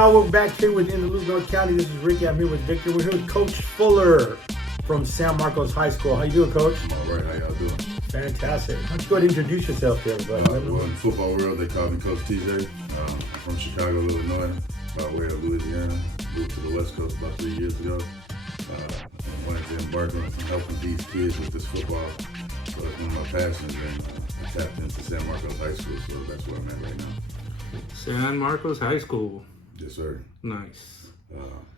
We're back here within the Loop, North County. This is Ricky. I'm here with Victor. We're here with Coach Fuller from San Marcos High School. How you doing, Coach? I'm all right. How y'all doing? Fantastic. Why don't you go ahead and introduce yourself to everybody? Well, in the football world, they call me Coach TJ. I'm from Chicago, Illinois, by way of Louisiana. Moved to the West Coast about 3 years ago. And wanted to embark on helping these kids with this football. So it's one of my passions, and I tapped into San Marcos High School, so that's where I'm at right now. San Marcos High School. Yes, sir. Nice.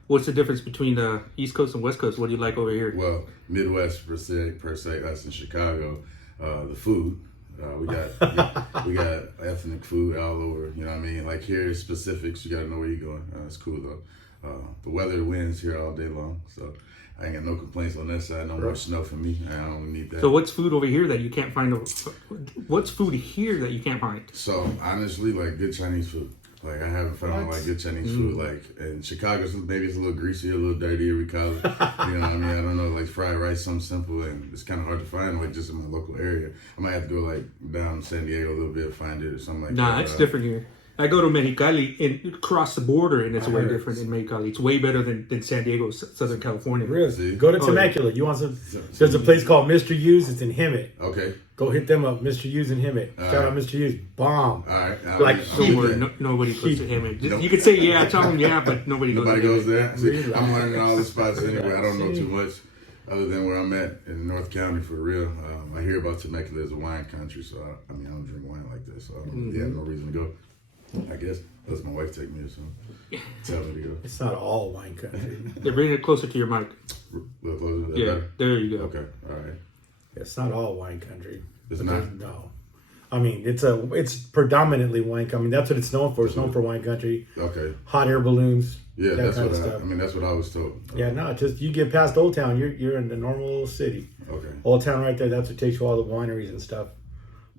What's the difference between the East Coast and West Coast? What do you like over here? Well, Midwest per se, us in Chicago, the food. We got ethnic food all over. You know what I mean? Like here, specifics. You got to know where you're going. It's cool though. The weather winds here all day long, so I ain't got no complaints on that side. No more snow for me. I don't need that. So what's food over here that you can't find? What's food here that you can't find? So honestly, like good Chinese food. Like I haven't found like good Chinese food. Like in Chicago, maybe it's a little greasy, a little dirtier. We call it. You know what I mean? I don't know. Like fried rice, something simple, and it's kind of hard to find. Like just in my local area, I might have to go like down to San Diego a little bit to find it or something like that. Nah, it's different here. I go to Mexicali and cross the border, and it's way different in Mexicali. It's way better than San Diego, Southern California. Really? Go to Temecula. You want some? There's a place called Mr. U's. It's in Hemet. Okay. Go hit them up, Mr. U's in Hemet. Shout out Mr. U's. Bomb. All right. Nobody goes to him. You could say yeah, tell them yeah, but nobody goes there. See, I'm learning all the spots anyway. I don't know too much other than where I'm at in North County for real. I hear about Temecula as a wine country, so I don't drink wine like this, so I don't have no reason to go. I guess unless my wife take me or something. Tell me to go. It's not all wine country. They're bringing it closer to your mic. A little closer. That Yeah, better? there you go. Okay. All right. It's not all wine country. It's not. No. I mean, it's predominantly wine. I mean, that's what it's known for. It's known for wine country. Okay. Hot air balloons. Yeah, that that's kind what of stuff. I mean. That's what I was told. Yeah, no, just you get past Old Town, you're in the normal little city. Okay. Old Town right there. That's what takes you all the wineries and stuff.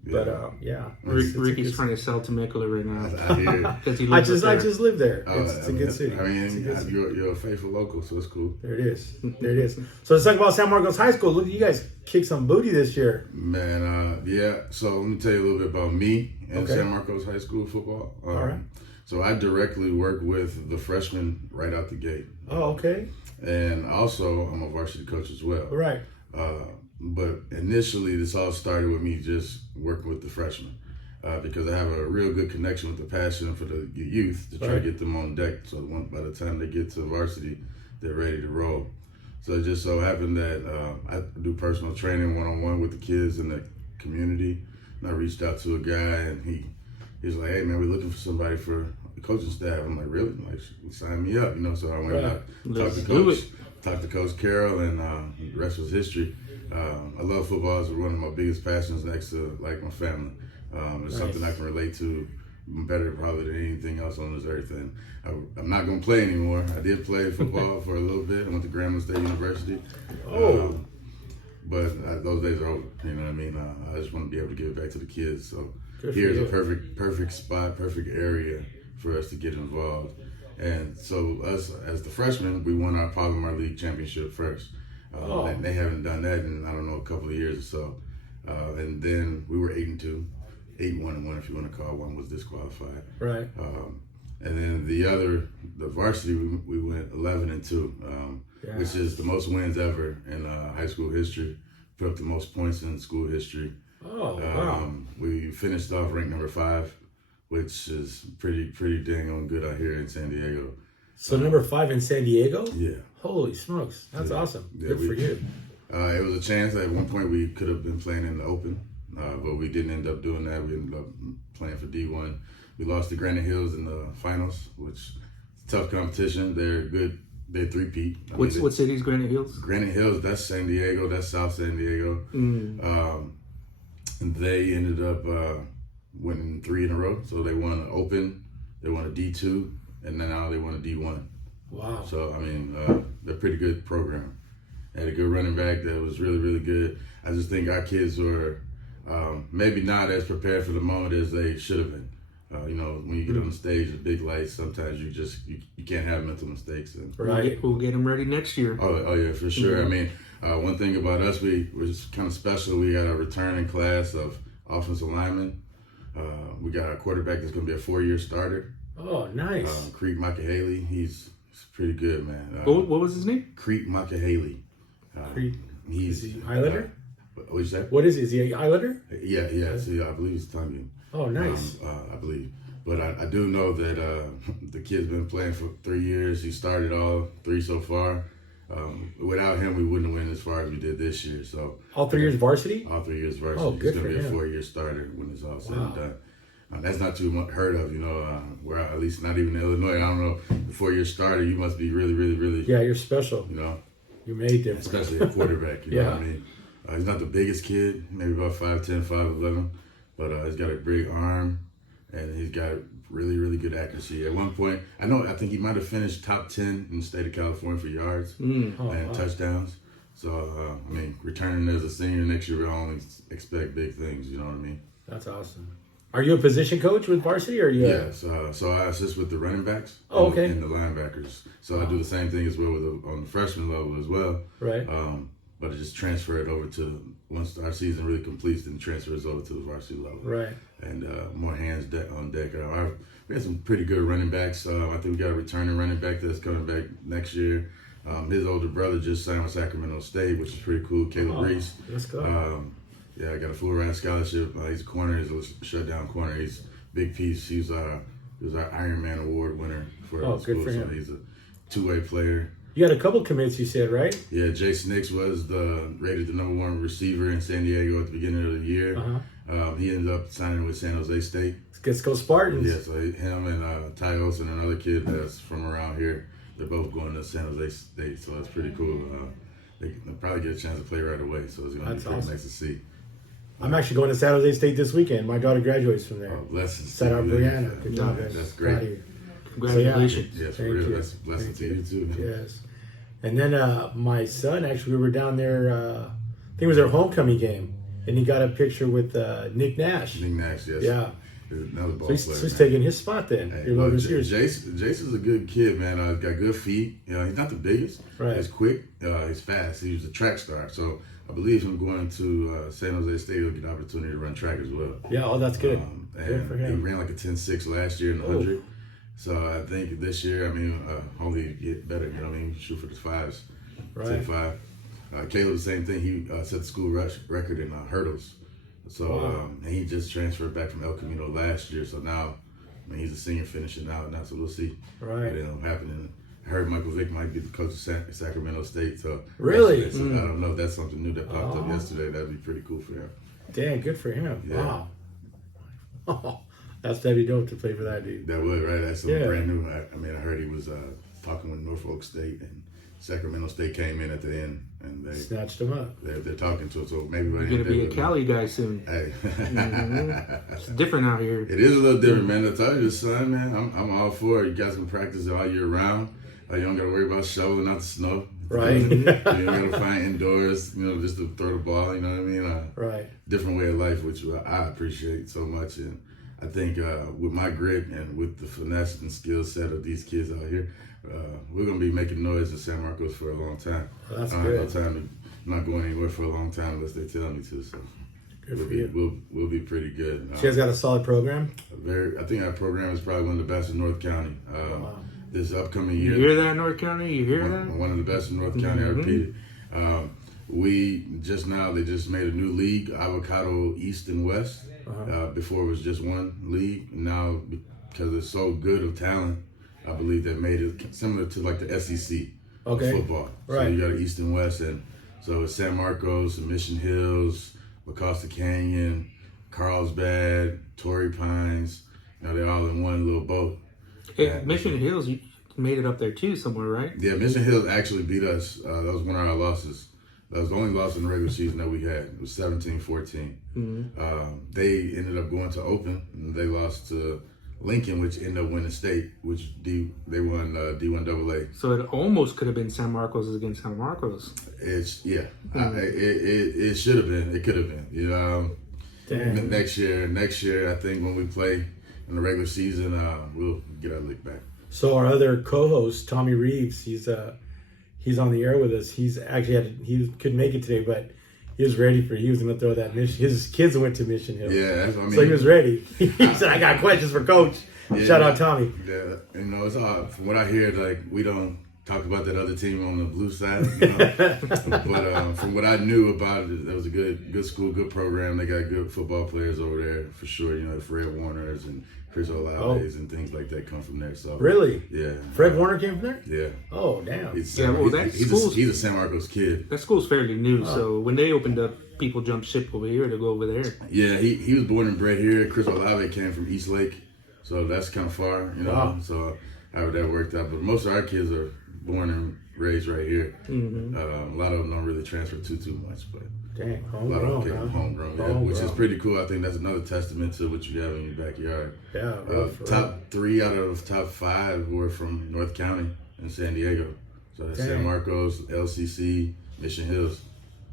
Yeah. But yeah, Ricky's trying to sell Temecula right now. I hear it. I just live there. It's a good city. I mean, you're a faithful local, so it's cool. There it is. There it is. So let's talk about San Marcos High School. Look, you guys kicked some booty this year. Man, yeah. So let me tell you a little bit about me and San Marcos High School football. All right. So I directly work with the freshmen right out the gate. Oh, okay. And also, I'm a varsity coach as well. Right. But initially, this all started with me just working with the freshmen because I have a real good connection with the passion for the youth to try to get them on deck. So by the time they get to varsity, they're ready to roll. So it just so happened that I do personal training one-on-one with the kids in the community. And I reached out to a guy, and he's like, "Hey man, we're looking for somebody for the coaching staff." I'm like, "Really? Like, sign me up, you know?" So I went out, talked to Coach Carroll, and the rest was history. I love football. It's one of my biggest passions next to like my family. It's something I can relate to better probably than anything else on this earth. And I'm not going to play anymore. I did play football for a little bit. I went to Grambling State University. But those days are over. You know what I mean? I just want to be able to give it back to the kids. So here's a perfect spot, perfect area for us to get involved. And so us as the freshmen, we won our Palomar League championship first. And they haven't done that in, I don't know, a couple of years or so. And then we were 8-2, 8-1-1 if you want to call one was disqualified. Right. And then the varsity, we went 11-2, which is the most wins ever in high school history. Put up the most points in school history. Oh, wow. We finished off ranked number 5, which is pretty dang on good out here in San Diego. So number 5 in San Diego? Yeah. Holy smokes. That's awesome. Yeah, good for you. It was a chance. At one point, we could have been playing in the Open, but we didn't end up doing that. We ended up playing for D1. We lost to Granite Hills in the finals, which is tough competition. They're good. They're three-peat. What city's Granite Hills? Granite Hills, that's San Diego. That's South San Diego. And they ended up winning 3 in a row. So they won an Open, they won a D2, and then now they won a D1. Wow. So, I mean, they're a pretty good program. They had a good running back that was really, really good. I just think our kids were maybe not as prepared for the moment as they should have been. You know, when you get on the stage with big lights, sometimes you can't have mental mistakes. And, We'll get them ready next year. Oh yeah, for sure. I mean, one thing about us, we was kind of special. We got a returning class of offensive linemen. We got a quarterback that's going to be a 4-year starter. Oh, nice. Creek Makahaley, he's pretty good, man. What was his name? Creek Makahaley. Creek. He's Is he Islander? What you say? What is he? Is he an Islander? Yeah. See, I believe he's Tongan. Oh, nice. I believe. But I do know that the kid's been playing for 3 years. He started all 3 so far. Without him, we wouldn't win as far as we did this year. So All 3 years varsity? all 3 years varsity. Oh, good He's for going to be a him. 4-year starter when it's all said Wow. and done. That's not too much heard of, where at least not even in Illinois. I don't know. The 4-year starter, you must be really, really, really, Yeah, you're special. You made different. especially a quarterback. You know what I Yeah. mean? He's not the biggest kid, maybe about 5'10", 5'11", but he's got a big arm, and he's got really, really good accuracy. At one point, I think he might have finished top 10 in the state of California for yards and touchdowns. So, returning as a senior next year, we only expect big things. You know what I mean? That's awesome. Are you a position coach with varsity, or are you? Yes. So I assist with the running backs. Oh, okay. And the linebackers. So I do the same thing as well on the freshman level as well. Right. But I just transfer it over to, once our season really completes, then transfer it over to the varsity level. Right. And more hands on deck. We had some pretty good running backs. I think we got a returning running back that's coming back next year. His older brother just signed with Sacramento State, which is pretty cool. Caleb Reese. Let's go. Yeah, I got a full ride scholarship. He's a corner. He's a shutdown corner. He's a big piece. He was our Ironman Award winner for Oh, school. good for him. So he's a two-way player. You had a couple commits, you said, right? Yeah, Jace Nix was rated the #1 receiver in San Diego at the beginning of the year. He ended up signing with San Jose State. Let's go Spartans. Yeah, so him and Ty Olsen, another kid that's from around here, they're both going to San Jose State, so that's pretty cool. They'll probably get a chance to play right away, so it's going to be pretty nice to see. I'm actually going to San Jose State this weekend. My daughter graduates from there. Oh, blessings. Shout out Brianna. Good job, guys. That's great. Proud of you. Congratulations. Yes, for Thank real. you. That's a blessing to you, too. Man. Yes. And then my son, actually, we were down there, I think it was their homecoming game, and he got a picture with Nick Nash. Nick Nash, yes. Yeah. Another ball So player. he's taking his spot then. Hey, Your well, little receivers. Jason's a good kid, man. Got good feet. He's not the biggest. Right. He's quick. He's fast. He was a track star. So I believe him going to San Jose State, he'll get an opportunity to run track as well. Yeah, oh, that's good. Good for He him. ran like a 10.6 last year in the 100. So I think this year, only get better. You know what I mean? Shoot for the fives. Right. 10.5. Caleb, the same thing. He set the school record in hurdles. So and he just transferred back from El Camino last year. So now, he's a senior finishing out now. So we'll see Right. what ends up happening. I heard Michael Vick might be the coach of Sacramento State. So Really? So I don't know if that's something new that popped up yesterday. That'd be pretty cool for him. Damn, good for him. Yeah. Wow. Oh, that's Debbie dope to play for that dude. That would, right? That's something Yeah. brand new. I heard he was talking with Norfolk State, and Sacramento State came in at the end, and Snatched him up. they're talking to him. So maybe by the You're end gonna be a of Cali guy soon. Hey, It's different out here. it is a little different, man. I told you, son, man. I'm all for it. You guys can practice all year round. You don't got to worry about shoveling out the snow. Right. You don't got to find indoors, just to throw the ball. You know what I mean? Right. Different way of life, which I appreciate so much. And I think with my grit and with the finesse and skill set of these kids out here, we're going to be making noise in San Marcos for a long time. Well, that's I don't good. have no time I'm not going anywhere for a long time unless they tell me to. So Good for you. we'll be pretty good. You guys got a solid program? I think our program is probably one of the best in North County. This upcoming year, You hear that, North County? You hear that? one of the best in North County. I repeat it. They just made a new league, Avocado East and West. Before it was just one league. Now, because it's so good of talent, I believe they made it similar to like the SEC of football. So Right. you got East and West, and so it's San Marcos, Mission Hills, Acosta Canyon, Carlsbad, Torrey Pines. They're all in one little boat. Hey, Mission Hills, you made it up there too somewhere, right? Yeah, Mission Hills actually beat us. That was one of our losses. That was the only loss in the regular season that we had. It was 17-14. They ended up going to Open, and they lost to Lincoln, which ended up winning state, which they won D1AA. So it almost could have been San Marcos against San Marcos. It should have been. It could have been. Damn. Next year, I think when we play in the regular season, we'll get our lick back. So our other co-host, Tommy Reeves, he's on the air with us. He's actually he couldn't make it today, but he was ready he was going to throw that mission. His kids went to Mission Hill. Yeah, that's what I mean. So he was ready. He said, I got questions for Coach. Shout out Tommy. Yeah, you know, it's hard. From what I hear, like, we don't talk about that other team on the blue side, you know. But from what I knew about it, that was a good school, good program. They got good football players over there for sure. You know, Fred Warners and Chris Olaves and things like that come from there. So Really? yeah. Fred Warner came from there? Yeah. Oh, damn. He's that a San Marcos kid. That school's fairly new, so when they opened up, people jumped ship over here to go over there. Yeah, he was born and bred here. Chris Olave came from East Lake, so that's kind of far, you know. Wow. So how that worked out. But most of our kids are born and raised right here. Mm-hmm. A lot of them don't really transfer too much, but Dang, a lot of them came homegrown. homegrown, yeah, which is pretty cool. I think that's another testament to what you have in your backyard. Yeah. Top 3 out of top 5 were from North County and San Diego. So that's San Marcos, LCC, Mission Hills.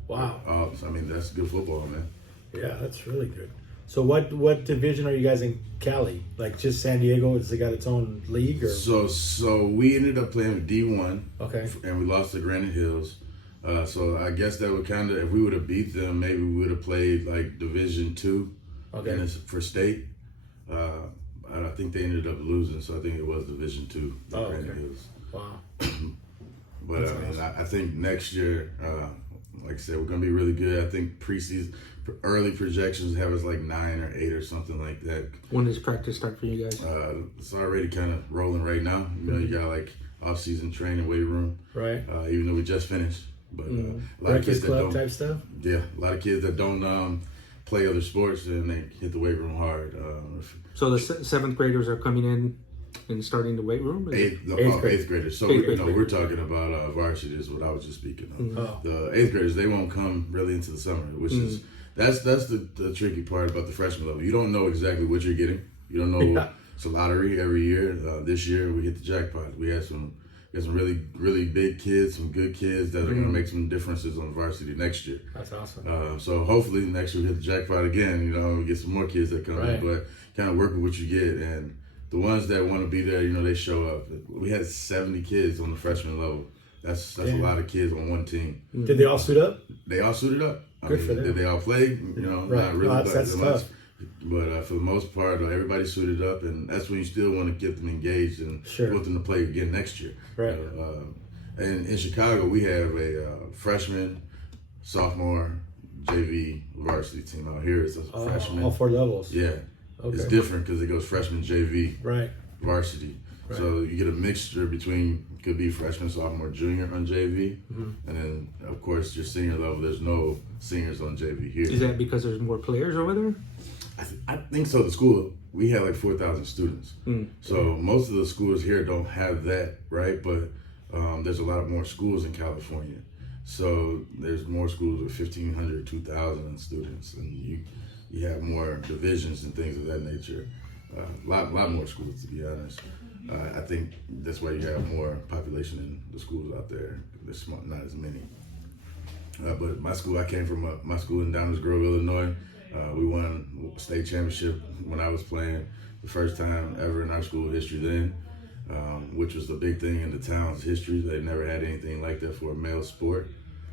Wow. I mean, that's good football, man. Yeah, that's really good. So what division are you guys in Cali? Like just San Diego? Has it got its own league? Or? So we ended up playing with D1. Okay. And we lost to Granite Hills. So I guess that would kind of, if we would have beat them, maybe we would have played like Division 2 for state. I think they ended up losing, so I think it was Division 2. Granite Hills. Wow. But I think next year, like I said, we're going to be really good. I think preseason, early projections have us like 9 or 8 or something like that. When does practice start for you guys? It's already kind of rolling right now. You know, you got like off-season training, weight room. Right. Even though we just finished. But a lot Breakfast of kids that club don't, type stuff? yeah, a lot of kids that don't play other sports and they hit the weight room hard. So the 7th graders are coming in and starting the weight room? Eighth graders. So we're talking about varsity is what I was just speaking of. The 8th graders, they won't come really into the summer, which is that's the tricky part about the freshman level. You don't know exactly what you're getting. You don't know. It's a lottery every year. This year we hit the jackpot. We had some really big kids, some good kids that are going to make some differences on varsity next year. That's awesome. So hopefully next year we hit the jackpot again. You know, we get some more kids that come in, but kind of work with what you get. And the ones that want to be there, you know, they show up. We had 70 kids on the freshman level. That's a lot of kids on one team. Did they all suit up? They all suited up. Good for them. Did they all play? You know, not really. That's tough. But for the most part, everybody suited up, and that's when you still want to get them engaged and want them to play again next year. Right. And in Chicago, we have a freshman, sophomore, JV, varsity team. Out here, it's a freshman. All 4 levels. Yeah. Okay. It's different because it goes freshman, JV, varsity. Right. So you get a mixture between, could be freshman, sophomore, junior on JV. And then, of course, your senior level, there's no seniors on JV here. Is that because there's more players over there? I think so. The school, we had like 4,000 students. So most of the schools here don't have that, right? But there's a lot more schools in California. So there's more schools with 1,500, 2,000 students. And you have more divisions and things of that nature. A lot more schools, to be honest. I think that's why you have more population in the schools out there. There's not as many. But my school, I came from my school in Downers Grove, Illinois. We won state championship when I was playing the first time ever in our school history then, which was the big thing in the town's history. They never had anything like that for a male sport.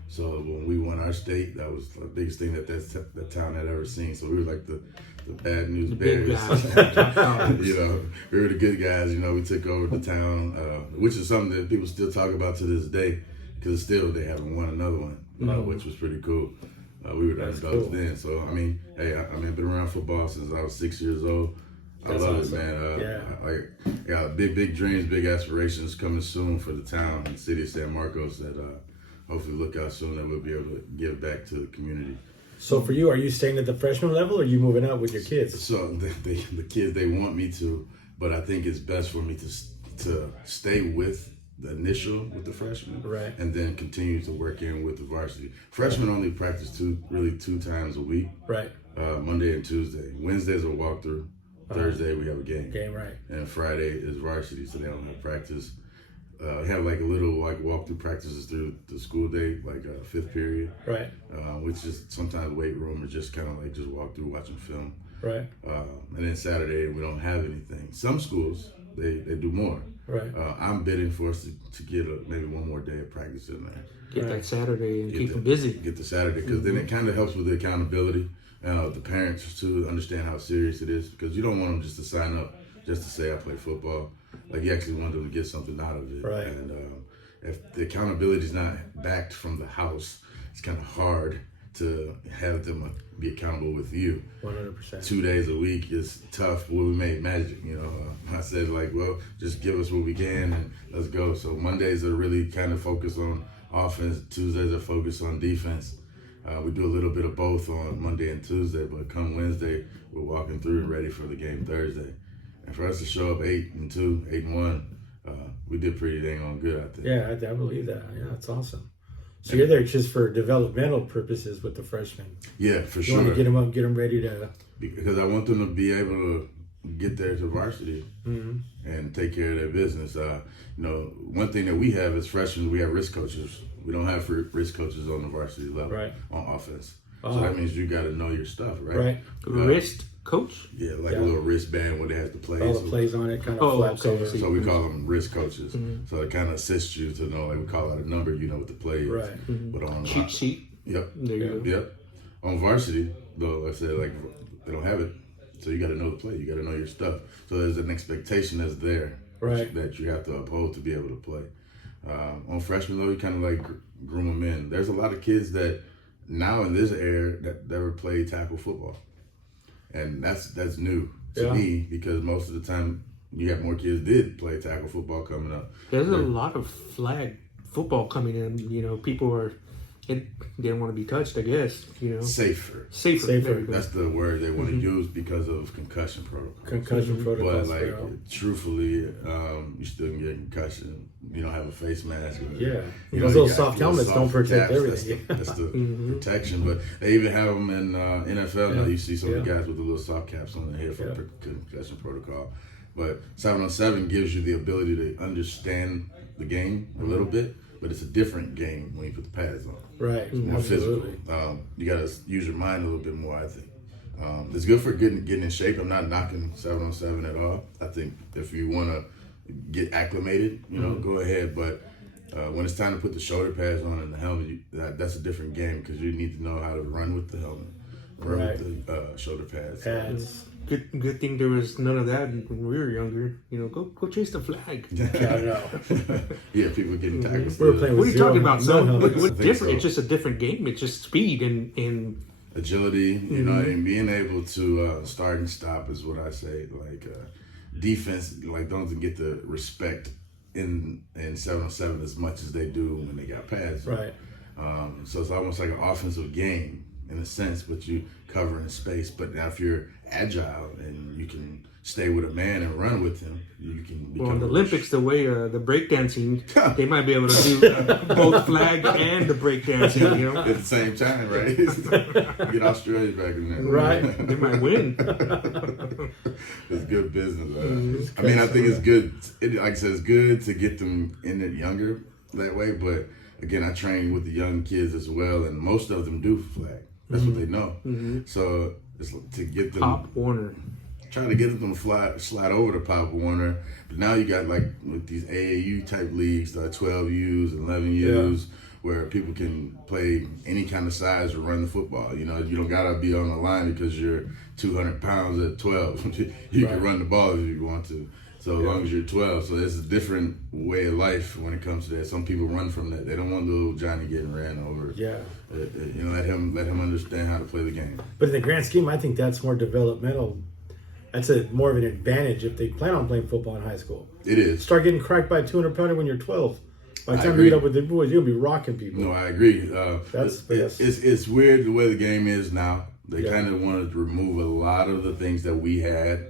So when we won our state, that was the biggest thing that town had ever seen. So we were like the bad news bears. You know, we were the good guys. You know, we took over the town, which is something that people still talk about to this day, because still they haven't won another one, which was pretty cool. We were the underdogs then. So, I mean, hey, I've been around football since I was 6 years old. I love it, man. I got big dreams, big aspirations coming soon for the town and city of San Marcos that hopefully look out soon that we'll be able to give back to the community. So for you, are you staying at the freshman level or are you moving up with your kids? So the kids, they want me to, but I think it's best for me to stay with the initial with the freshmen, and then continue to work in with the varsity. Freshmen only practice two times a week, Monday and Tuesday. Wednesday's a walkthrough. Thursday we have a game. And Friday is varsity, so they don't have practice. Have like a little walkthrough practices through the school day, like fifth period, which is sometimes weight room or just kind of like just walk through watching film. And then Saturday we don't have anything. Some schools they do more. I'm bidding for us to get maybe one more day of practice in there. Get that Saturday and keep them busy. Get the Saturday, because then it kind of helps with the accountability and the parents to understand how serious it is, because you don't want them just to sign up just to say I play football. Like you actually want them to get something out of it. Right. And if the accountability is not backed from the house, it's kind of hard to have them be accountable with you. 100%. 2 days a week is tough. Well, we made magic, I said like, well, just give us what we can and let's go. So Mondays are really kind of focused on offense. Tuesdays are focused on defense. We do a little bit of both on Monday and Tuesday, but come Wednesday, we're walking through and ready for the game Thursday. And for us to show up 8-2, 8-1, we did pretty dang on good, I think. Yeah, I believe that. Yeah, that's awesome. So you're there just for developmental purposes with the freshmen. Yeah, for You sure. want to get them up, get them ready to. Because I want them to be able to get there to varsity and take care of their business. One thing that we have as freshmen, we have risk coaches. We don't have risk coaches on the varsity level on offense. So that means you got to know your stuff, right? Right. Wrist coach? Yeah, like a little wristband where they have the plays. All the plays on it kind of flaps over. So we call them risk coaches. So it kind of assists you to know, like we call out a number, you know what the play is. Right. But on Cheat sheet. Yep. There you go. Yep. On varsity, though, like I said, like they don't have it. So you got to know the play. You got to know your stuff. So there's an expectation that's there that you have to uphold to be able to play. On freshmen, though, you kind of like groom them in. There's a lot of kids that now in this era that never played tackle football. And that's new to me because most of the time you have more kids did play tackle football coming up. There's a lot of flag football coming in. People are they don't want to be touched, I guess. Safer. Safer. That's the word they want to use because of concussion protocol. Concussion protocols. But truthfully, you still can get a concussion. You don't have a face mask. Those little soft helmets don't protect caps. everything. That's the protection. But they even have them in NFL now. You see some of the guys with the little soft caps on their head for concussion protocol. But 7-on-7 gives you the ability to understand the game a little bit. But it's a different game when you put the pads on. Right. It's more physical. You got to use your mind a little bit more, I think. It's good for getting in shape. I'm not knocking 7-on-7 at all. I think if you want to get acclimated, go ahead. But when it's time to put the shoulder pads on and the helmet, that's a different game because you need to know how to run with the helmet, run with the shoulder pads. Good thing there was none of that when we were younger. Go chase the flag. I know. Yeah, people getting tackled. We were playing with What are you talking about, son? helmets. What's different? It's just a different game. It's just speed and agility, and being able to start and stop is what I say. Like defense, like don't get the respect in 7-on-7 as much as they do when they got pads. Right. So it's almost like an offensive game in a sense, but you cover in space. But now if you're agile and you can stay with a man and run with him, you can become. Well, in the Olympics, the way the breakdancing, they might be able to do both flag and the breakdancing. At the same time, right? Get Australia back in there, right? They might win. It's good business. I mean, I think it's good. Like I said, it's good to get them in it younger that way. But again, I train with the young kids as well, and most of them do flag. That's what they know. So it's to get them Pop Warner. Trying to get them to slide over to Pop Warner. But now you got like with these AAU type leagues, 12Us, 11Us, where people can play any kind of size or run the football. You don't gotta be on the line because you're 200 pounds at 12. You can run the ball if you want to. So as long as you're 12. So it's a different way of life when it comes to that. Some people run from that. They don't want little Johnny getting ran over. Yeah. Let him understand how to play the game. But in the grand scheme, I think that's more developmental. That's more of an advantage if they plan on playing football in high school. It is. Start getting cracked by a 200-pounder when you're 12. By the time you agree. meet up with the boys, you'll be rocking people. No, I agree. It's weird the way the game is now. They kind of wanted to remove a lot of the things that we had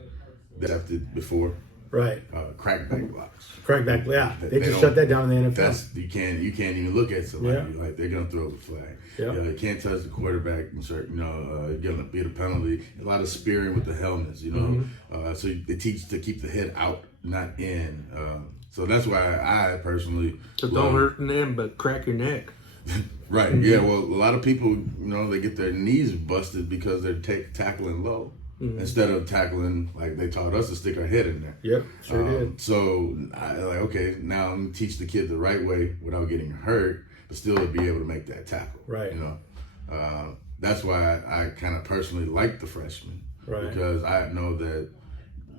that did before. Right. Crackback blocks. Crackback, yeah. They just shut that down in the NFL. You can't even look at somebody like they're gonna throw the flag. You can't touch the quarterback and start, you're gonna be a penalty. A lot of spearing with the helmets, so they teach to keep the head out, not in. So that's why I personally don't hurt them, but crack your neck. Right. Yeah. Well, a lot of people, they get their knees busted because they're tackling low. Instead of tackling, like they taught us to stick our head in there. Yep, sure did. So now I'm gonna teach the kid the right way without getting hurt, but still be able to make that tackle. Right. That's why I kind of personally like the freshmen. Right. Because I know that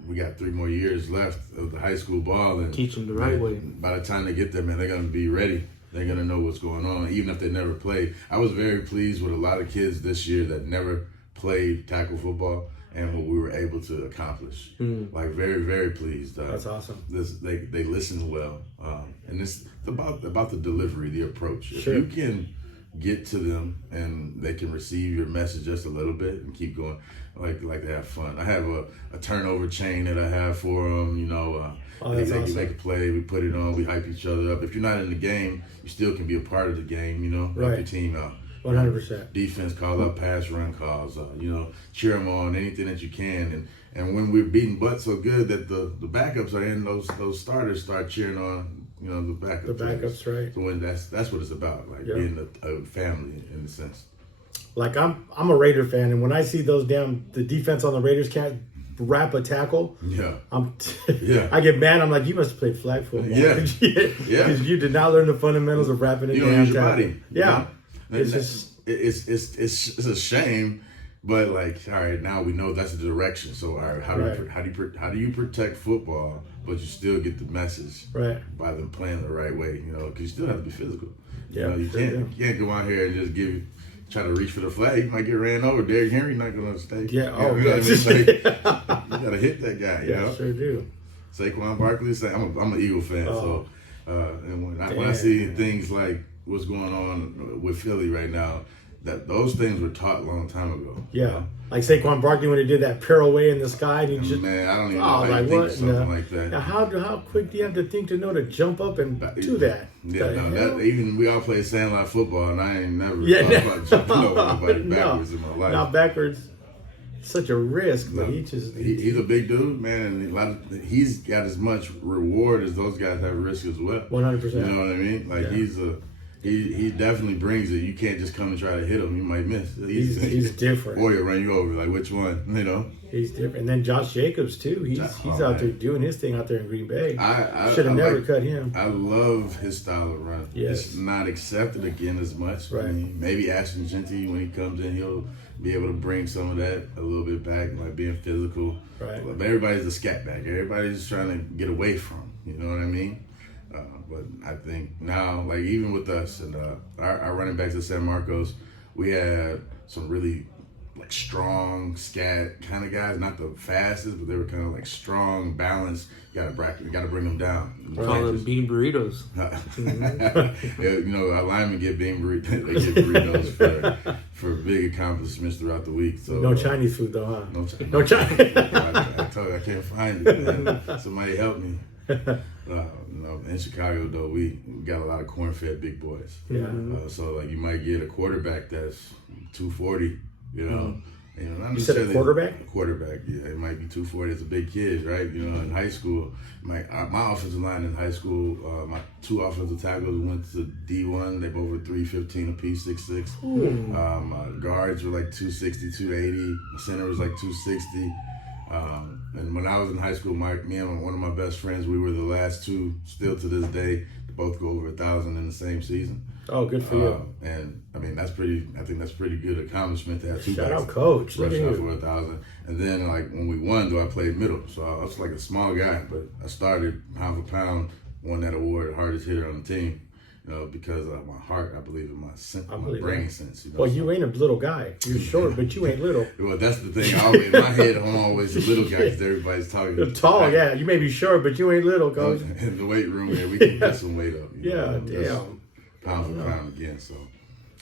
we got 3 more years left of the high school ball, and Teach them the right way. By the time they get there, man, they're gonna be ready. They're gonna know what's going on, even if they never played. I was very pleased with a lot of kids this year that never played tackle football and what we were able to accomplish. Like very, very pleased. That's awesome. They listen well, and it's about the delivery, the approach. Sure. If you can get to them and they can receive your message just a little bit and keep going, like they have fun. I have a turnover chain that I have for them. You know, that's they awesome. make a play, we put it on, we hype each other up. If you're not in the game, you still can be a part of the game. You know, help Right. your team out. 100%. Defense, call up pass run calls. You know, cheer them on, anything that you can. And when we're beating butt so good that the backups are in, those starters start cheering on, you know, the backups. The backups, right. So when that's what it's about, like being a family in a sense. Like I'm a Raider fan, and when I see the defense on the Raiders can't wrap a tackle, Yeah. I get mad. I'm like, you must have played flag football. Yeah. Because you did not learn the fundamentals of wrapping a You don't damn use your tackle. body. Yeah. You know? It's a shame, but like, all right, now we know that's the direction. So, all right, how do you protect football, but you still get the message Right. by them playing the right way? You know, because you still have to be physical. Yeah, you know, you can't go out here and just try to reach for the flag. You might get ran over. Derrick Henry not going to stay. Yeah. You know Oh, what I mean? Like, you got to hit that guy. You know? Sure do. Saquon Barkley. I'm an Eagle fan, so and when I see things like what's going on with Philly right now, that those things were taught a long time ago. Yeah. Like Saquon Barkley when he did that pirouette in the sky, and he just Man, I don't even know how you think of something like that. Now, how quick do you have to think to know to jump up and do that? Yeah, no, even we all play sandlot football, and I ain't never thought about jumping over nobody backwards in my life. Not backwards. Such a risk, but he's a big dude, man, and he's got as much reward as those guys have risk as well. 100%. You know what I mean? Like he definitely brings it. You can't just come and try to hit him. You might miss. He's different. Or he'll run you over. Like which one? You know. He's different. And then Josh Jacobs too. He's out there doing his thing out there in Green Bay. I should have never cut him. I love his style of run. Yes. It's not accepted again as much. Right. I mean, maybe Ashton Genty when he comes in, he'll be able to bring some of that a little bit back, like being physical. Right. But everybody's a scat back. Everybody's just trying to get away from. You know what I mean? But I think now, like even with us and our running backs at San Marcos, we had some really like strong scat kind of guys, not the fastest, but they were kind of like strong, balanced. You gotta bring them down. Call them bean burritos. Yeah, you know, our linemen get bean burritos. They get burritos for big accomplishments throughout the week. So No Chinese food though, huh? No Chinese. I told you I can't find it, man. Somebody help me. In Chicago though, we got a lot of corn-fed big boys. Yeah. So like you might get a quarterback that's 240. You know. Not You said a quarterback? A quarterback, yeah. It might be 240. It's a big kid, right? You know, in high school, my offensive line in high school, my 2 offensive tackles went to D1. They both were 315 apiece, 6'6". My guards were like 260, 280. My center was like 260. And when I was in high school, me and one of my best friends, we were the last 2 still to this day to both go over 1,000 in the same season. Oh, good for you. And I mean, I think that's pretty good accomplishment to have 2 Shout backs out, coach. rushing out for 1,000. And then like when we won, though, I played middle, so I was like a small guy, but I started pound for pound, won that award, hardest hitter on the team. You know, because of my heart, I believe in my brain sense. You know, well, you ain't a little guy. You're short, but you ain't little. Well, that's the thing. In my head, I'm always a little guy because everybody's talking. You're tall, yeah. You may be short, but you ain't little, coach. In the weight room, we can put some weight up. Damn. Pound for pound again. So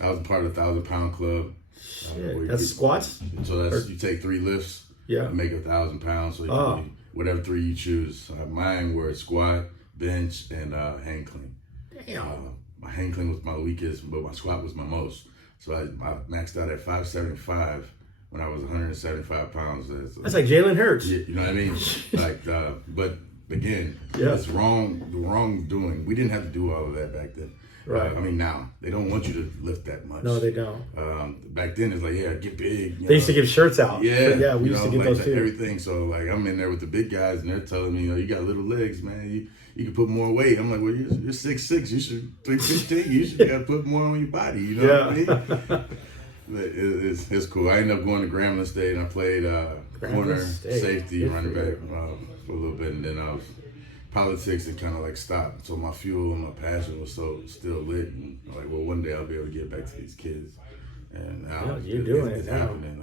I was part of the 1,000-pound club. Shit, that's squats? So you take 3 lifts. Yeah. And make 1,000 pounds. So whatever 3 you choose. Mine were squat, bench, and hang clean. Damn. My hang clean was my weakest, but my squat was my most. So I maxed out at 575 when I was 175 pounds. That's like Jalen Hurts. You know what I mean? Like, but again, Yeah. it's wrongdoing. We didn't have to do all of that back then. Right. I mean, now they don't want you to lift that much. No, they don't. Back then, it's like, yeah, get big. They used to give shirts out. Yeah, we used to get those too. Everything. So like, I'm in there with the big guys, and they're telling me, you got little legs, man. You can put more weight. I'm like, well, you're 6'6". You should 315. You should gotta put more on your body. You know what I mean? It's cool. I ended up going to Grambling State, and I played corner, safety, running back for a little bit, and then I was politics and kind of like stopped. So my fuel and my passion was still lit, and like, well, one day I'll be able to get back to these kids. And now you're doing it it's now. happening.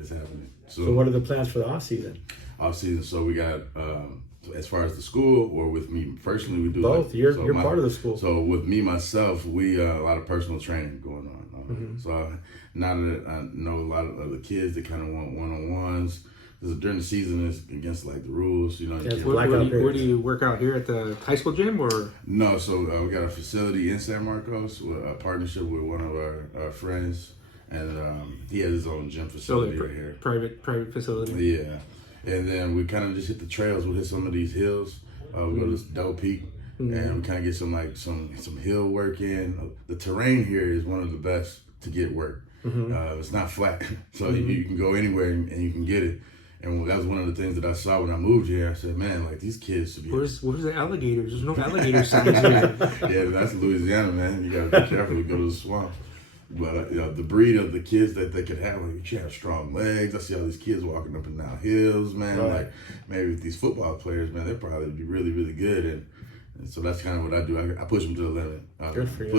It's happening. So what are the plans for the off season? Off season, so we got as far as the school or with me personally, we do both. Like, You're part of the school. So with me myself, we a lot of personal training going on. So now that I know a lot of the kids that kind of want one-on-ones. During the season, it's against like the rules, you know. Where do you work out here at the high school gym or? No, so we got a facility in San Marcos with a partnership with one of our friends, and he has his own gym facility right here. Private facility. Yeah, and then we kind of just hit the trails. We hit some of these hills. We go to Del Peak, and we kind of get some hill work in. The terrain here is one of the best to get work. It's not flat, so you can go anywhere and you can get it. And that was one of the things that I saw when I moved here. I said, man, like these kids should be. Where's the alligators? There's no alligator signs here. Yeah, that's Louisiana, man. You gotta be careful to go to the swamp. But the breed of the kids that they could have, like, you have strong legs. I see all these kids walking up and down hills, man. Right. Like maybe these football players, man, they'd probably be really, really good. And so that's kind of what I do. I push them to the limit. Good for you.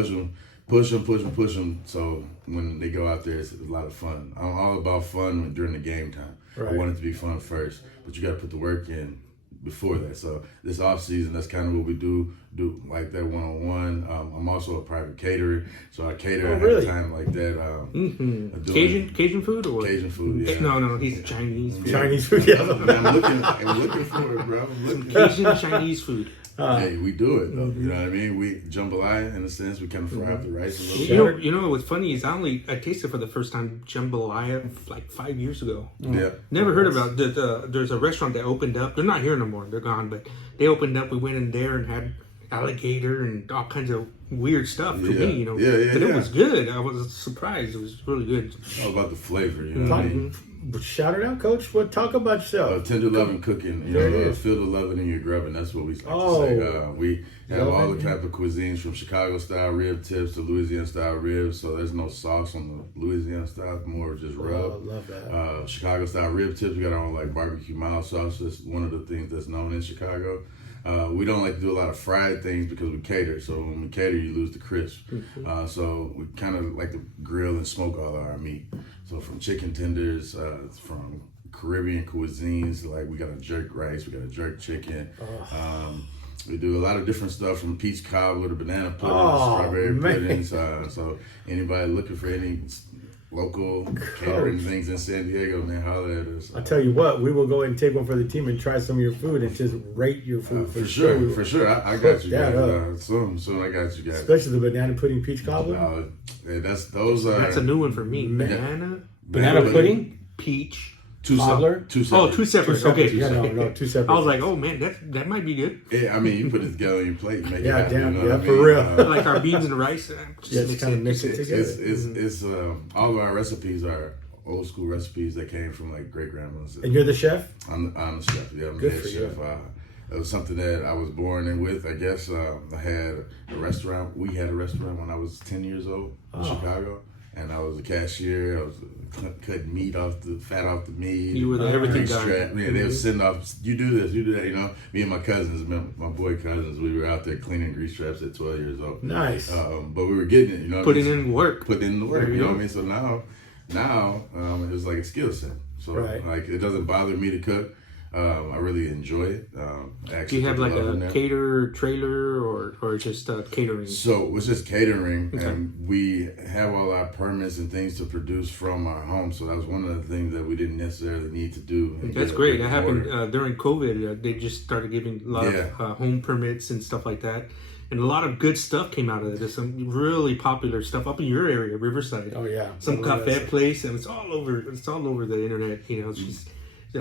Push them. So when they go out there, it's a lot of fun. I'm all about fun during the game time. Right. I want it to be fun first, but you got to put the work in before that. So this off season, that's kind of what we do like that one-on-one. I'm also a private caterer, so I cater at a time like that. Cajun food or Cajun food? Yeah. No, he's Chinese food. Chinese food, yeah. I'm looking for it, bro. Cajun Chinese food. Hey, we do it though. You know what I mean? We jambalaya in a sense. We kind of fry up the rice a little bit. You know what's funny is I tasted for the first time jambalaya like 5 years ago. Yeah. Never heard about there's a restaurant that opened up. They're not here no more. They're gone. But they opened up. We went in there and had alligator and all kinds of weird stuff for me. You know. But it was good. I was surprised. It was really good. All about the flavor. You know what I mean? Shout it out, Coach. Talk about yourself. Tender loving cooking. You know, feel the loving in your grubbing. That's what we like to say. We have all the type of cuisines from Chicago style rib tips to Louisiana style ribs. So there's no sauce on the Louisiana style, more just rub. Oh, love that. Chicago style rib tips. We got our own like barbecue mild sauce. That's one of the things that's known in Chicago. We don't like to do a lot of fried things because we cater. So when we cater, you lose the crisp. So we kind of like to grill and smoke all of our meat. So from chicken tenders, from Caribbean cuisines, like we got a jerk rice, we got a jerk chicken. We do a lot of different stuff from peach cobbler to banana puddings, strawberry puddings. So anybody looking for any local catering things in San Diego, man, holler at us. I'll tell you what, we will go ahead and take one for the team and try some of your food and just rate your food for sure. I got you guys. Soon I got you guys. Especially the banana pudding peach cobbler. That's a new one for me. Banana pudding, peach. Two separate. Two separate. Okay. Yeah, no, two separate. I was like, oh man, that might be good. Yeah, I mean, you put it together on your plate, make it happen. You know yeah, what for I mean? real. Like our beans and rice. Just kind of mix it together. It's all of our recipes are old school recipes that came from like great grandmas. And you're the chef? I'm the chef. Yeah, I'm Good the head for chef. It was something that I was born in with. I guess I had a restaurant. We had a restaurant when I was 10 years old in Chicago. And I was a cashier. I was cutting fat off the meat. You were the everything guy. Yeah, they were sending off, you do this, you do that, you know. Me and my cousins, my boy cousins, we were out there cleaning grease traps at 12 years old. Nice. But we were getting it, you know. Putting in work. Putting in the work, you know what I mean? So now it was like a skill set. So like it doesn't bother me to cook. I really enjoy it. Do you have like a caterer trailer or just catering? So it's just catering, and we have all our permits and things to produce from our home. So that was one of the things that we didn't necessarily need to do. That's great. That happened during COVID. They just started giving a lot of home permits and stuff like that. And a lot of good stuff came out of it. There's some really popular stuff up in your area, Riverside. Oh yeah, some cafe place, and it's all over. It's all over the internet. You know, she's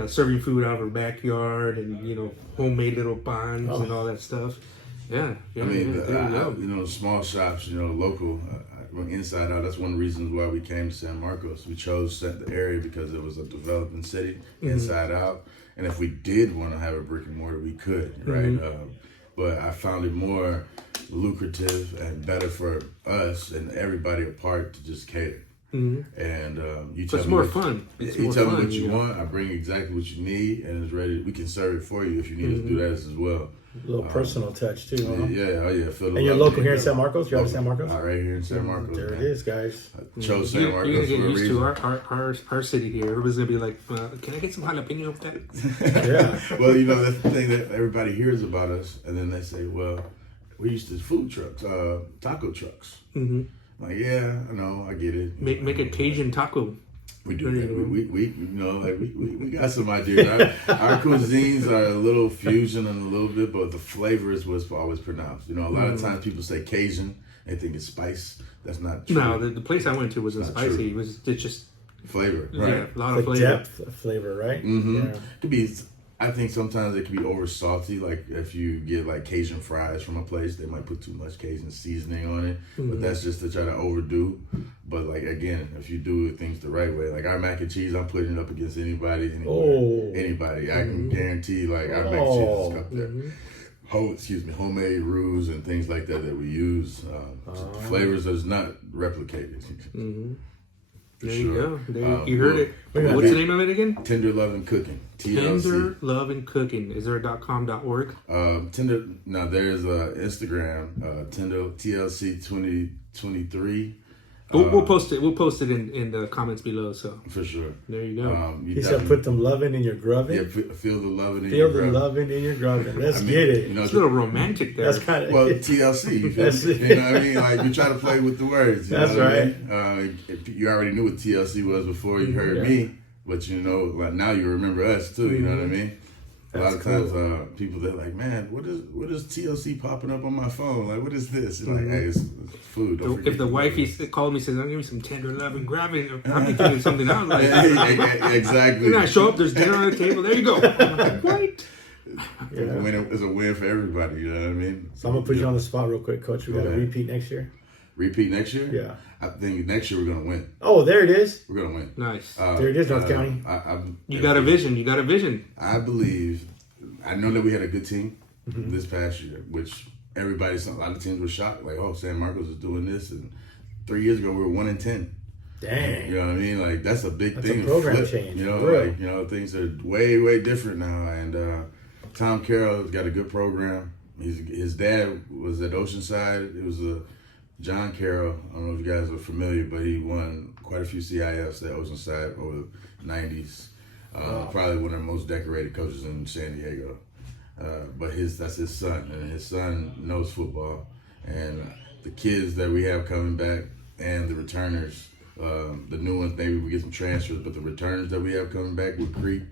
serving food out of her backyard, and homemade little buns and all that stuff. Yeah. I mean, small shops, local, inside out. That's one of the reasons why we came to San Marcos. We chose the area because it was a developing city, inside out. And if we did want to have a brick and mortar, we could, right? But I found it more lucrative and better for us and everybody apart to just cater. And you tell it's me more fun. You tell me what you want. I bring exactly what you need, and it's ready. We can serve it for you if you need us to do that as well. A little personal touch too, huh? Yeah. Feel the and you're love local here in San Marcos? You're out of San Marcos? Right here in San Marcos. There it is, guys. I chose San Marcos You're gonna for a get used reason. to our city here. Everybody's gonna be like, "Can I get some jalapenos with that?" Yeah. Well, that's the thing that everybody hears about us, and then they say, "Well, we used to food trucks, taco trucks." Mm-hmm. Like, yeah, I know, I get it. Make a Cajun taco. We do that. We got some ideas. Our cuisines are a little fusion and a little bit, but the flavor is what's always pronounced. A lot of times people say Cajun, they think it's spice. That's not true. No, the place I went to wasn't spicy. True. It's just flavor, right? Yeah, a lot The of flavor. depth of flavor, right? Mm-hmm. Yeah. Could be. I think sometimes it can be over salty. Like if you get like Cajun fries from a place, they might put too much Cajun seasoning on it. But that's just to try to overdo. But like again, if you do things the right way, like our mac and cheese, I'm putting it up against anybody, anywhere, anybody. I can guarantee like our mac and cheese is up there. Homemade roux and things like that we use. Flavors is not replicated. There you go. You heard it. What's What's the name of it again? Tender Love and Cooking. TLC. Tender Love and Cooking. Is there a .com.org? Tender. Now there's Instagram. Tender TLC 2023. We'll post it. We'll post it in the comments below. So for sure. There you go. He said, "Put them loving in your grubbing." Yeah, feel the loving in Feel your the grubbing. loving in your grubbing. Let's get it. It's a little romantic there. That's kind of TLC. You feel That's me? it. You know what I mean? Like you try to play with the words. That's know what right. I mean? You already knew what TLC was before you heard me, but like now you remember us too. You know what I mean? A lot of times, people they're like, "Man, what is TLC popping up on my phone? Like, what is this?" Like, hey, it's food. Don't forget If the wifey called me and says, "I'll give you some tender love and grabbing," I'm thinking something else. Like, exactly. And I show up, there's dinner on the table. There you go. I'm like, what? It's a win for everybody. You know what I mean? So I'm gonna put you on the spot real quick, Coach. We got to repeat next year. Repeat next year? Yeah. I think next year we're gonna win. Oh, there it is. We're gonna win. Nice. There it is, North County. You got a vision. You got a vision. I believe. I know that we had a good team this past year, which a lot of teams were shocked. Like, oh, San Marcos is doing this, and 3 years ago we were 1-10. Dang. You know what I mean? Like that's a big thing. A program flip, change. Things are way different now. And Tom Carroll's got a good program. His dad was at Oceanside. It was John Carroll. I don't know if you guys are familiar, but he won quite a few CIFs at Oceanside over the 90s. Probably one of the most decorated coaches in San Diego. But that's his son, and his son knows football. And the kids that we have coming back and the returners, the new ones, maybe we get some transfers, but the returners that we have coming back with Creek,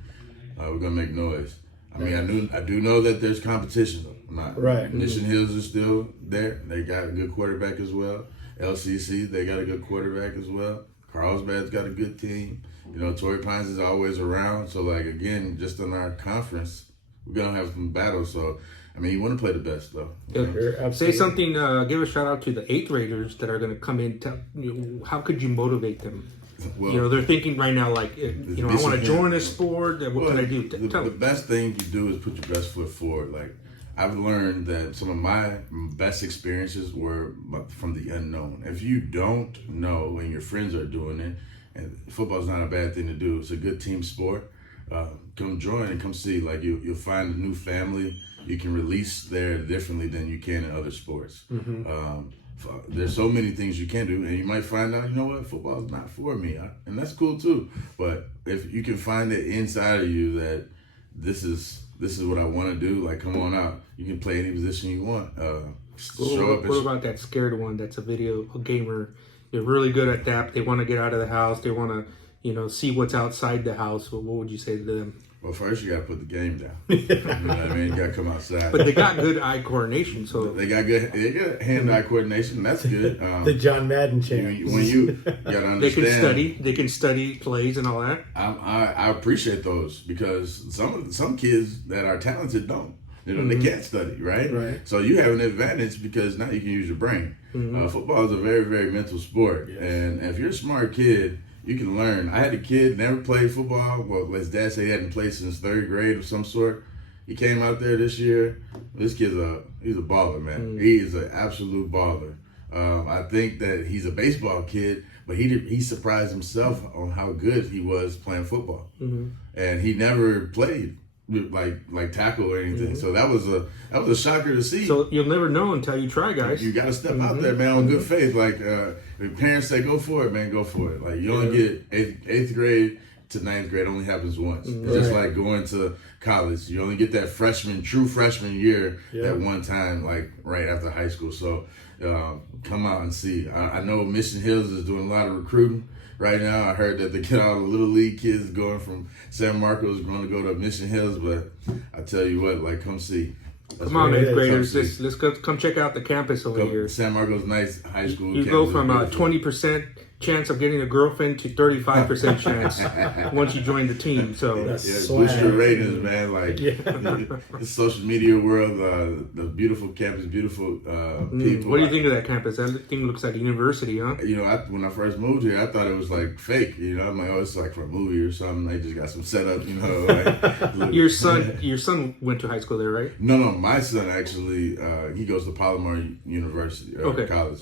we're gonna make noise. I mean, I do know that there's competition though. Right. Mission Hills is still there. They got a good quarterback as well. LCC, they got a good quarterback as well. Carlsbad's got a good team. Torrey Pines is always around. So, like, again, just in our conference, we're going to have some battles. So, I mean, you want to play the best, though. Say something, give a shout out to the 8th graders that are going to come in. How could you motivate them? Well, they're thinking right now, like, I want to join a sport. What can I do? The best thing you do is put your best foot forward. Like, I've learned that some of my best experiences were from the unknown. If you don't know when your friends are doing it, and football's not a bad thing to do, it's a good team sport, come join and come see. Like, you'll find a new family. You can release there differently than you can in other sports. There's so many things you can do, and you might find out, football is not for me, and that's cool too. But if you can find it inside of you that this is what I want to do, like, come on out. You can play any position you want. What about that scared one? That's a gamer. They're really good at that. They want to get out of the house. They want to, see what's outside the house. What would you say to them? Well, first you got to put the game down. You know what I mean? You got to come outside. But they got good eye coordination, so they got hand-eye coordination. That's good. The John Madden chant. When you got to understand, they can study plays and all that. I appreciate those because some kids that are talented don't. They can't study, right? Right. So you have an advantage because now you can use your brain. Football is a very, very mental sport. Yes. And if you're a smart kid, you can learn. I had a kid, never played football. Well, his dad said he hadn't played since 3rd grade of some sort. He came out there this year. This kid's he's a baller, man. He is an absolute baller. I think that he's a baseball kid, but he surprised himself on how good he was playing football, and he never played like tackle or anything. So that was a shocker to see. So you'll never know until you try, guys. You got to step out there, man, on good faith. Like if parents say, "Go for it, man, go for it." Like you only get eighth grade to ninth grade only happens once. It's just like going to college. You only get that true freshman year that one time, like right after high school. So come out and see. I know Mission Hills is doing a lot of recruiting right now. I heard that they get all the little league kids going from San Marcos going to go to Mission Hills, but I tell you what, like come see. Come on, eighth graders, let's go, come check out the campus over here. San Marcos nice high school. You go from 20% chance of getting a girlfriend to 35% chance once you join the team. So boost your ratings, man. Like the social media world, the beautiful campus, beautiful people. What do you think of that campus? That thing looks like a university, huh? You know, when I first moved here, I thought it was like fake. You know, I'm like, oh, it's like for a movie or something. They just got some setup. You know, like, your son went to high school there, right? No, my son actually he goes to Palomar University College.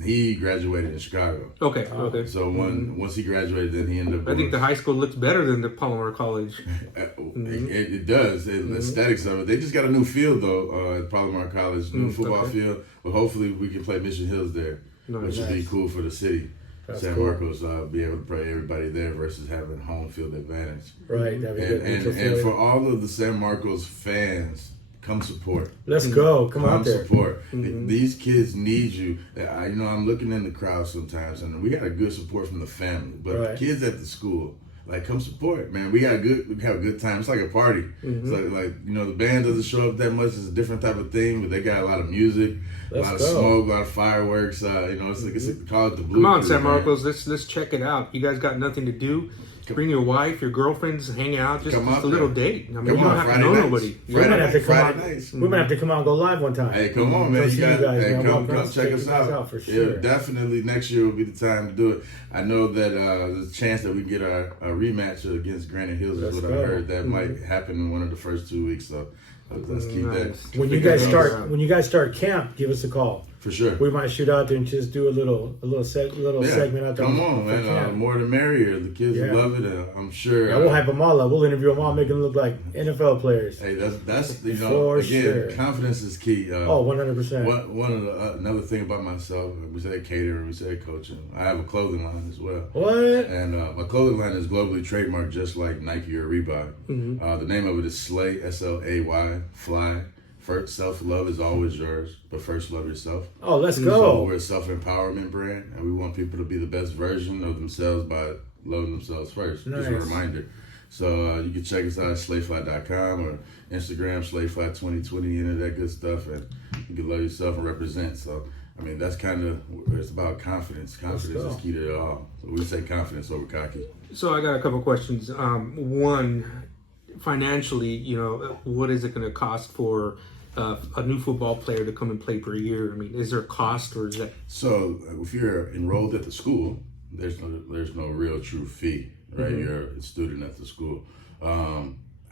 He graduated in Chicago. Okay. So once he graduated, then he ended up. I think the high school looks better than the Palomar College. It does. The aesthetics of it. They just got a new field though at Palomar College, new football field. But hopefully we can play Mission Hills there, which would be cool for the city. That's San cool. Marcos be able to play everybody there versus having home field advantage. Right. And for all of the San Marcos fans, come support. Let's go. Come out there. Support. These kids need you. I'm looking in the crowd sometimes, and we got a good support from the family. But the kids at the school, like, come support, man. We have a good time. It's like a party. So, like, the band doesn't show up that much. It's a different type of thing, but they got a lot of music, a lot of smoke, a lot of fireworks. It's called the Blue. Come on, San Marcos. Let's check it out. You guys got nothing to do? Bring your wife, your girlfriends, hang out, just a little date. I mean, you don't have to know nobody. We might have to come out. We might have to come out and go live one time. Hey, come on, man! Come check us out for sure. Yeah, definitely next year will be the time to do it. I know that there's a chance that we get a rematch against Granite Hills. Is what I heard. That might happen in one of the first 2 weeks. So let's keep that. When you guys start camp, give us a call. For sure. We might shoot out there and just do a little segment out there. Come on, man. More the merrier. The kids will love it. I'm sure. Yeah, we'll hype them all up. We'll interview them all, make them look like NFL players. Hey, that's For sure. confidence is key. 100%. Another thing about myself, we say catering, we say coaching. I have a clothing line as well. What? And my clothing line is globally trademarked, just like Nike or Reebok. The name of it is Slay, SLAY, Fly. First, self-love is always yours, but first love yourself. Oh, let's go. So we're a self-empowerment brand, and we want people to be the best version of themselves by loving themselves first. Nice. Just a reminder. So you can check us out at slayfly.com or Instagram, slayfly2020, any of that good stuff, and you can love yourself and represent. So, I mean, that's it's about confidence. Confidence is key to it all. So we say confidence over cocky. So I got a couple questions. One, financially, what is it going to cost for a new football player to come and play per year? I mean, is there a cost, or is that? So if you're enrolled at the school, there's no real true fee, right? You're a student at the school.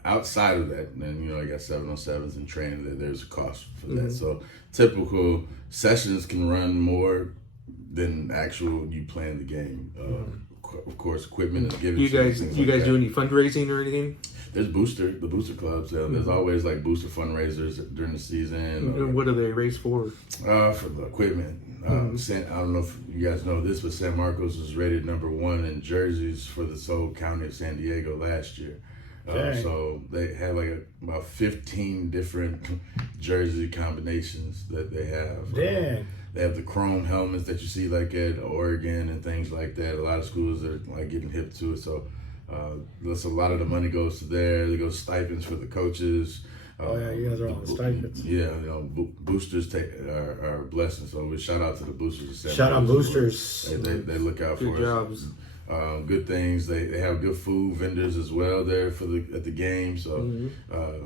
Outside of that, then you got 707s and training. There's a cost for that. So typical sessions can run more than actual you playing the game. Of course, equipment is given. You guys do any fundraising or anything? There's the booster clubs. There's always like booster fundraisers during the season. And what do they raise for? For the equipment. I don't know if you guys know this, but San Marcos was rated #1 in jerseys for the whole county of San Diego last year. So they had about 15 different jersey combinations that they have. Dang. They have the chrome helmets that you see like at Oregon and things like that. A lot of schools are like getting hip to it. So that's a lot of the money goes to there. There goes stipends for the coaches. You guys are on the stipends. Yeah, boosters are a blessing. So we shout out to the boosters. Shout out boosters. They look out for jobs. Good things. They have good food vendors as well there at the game. So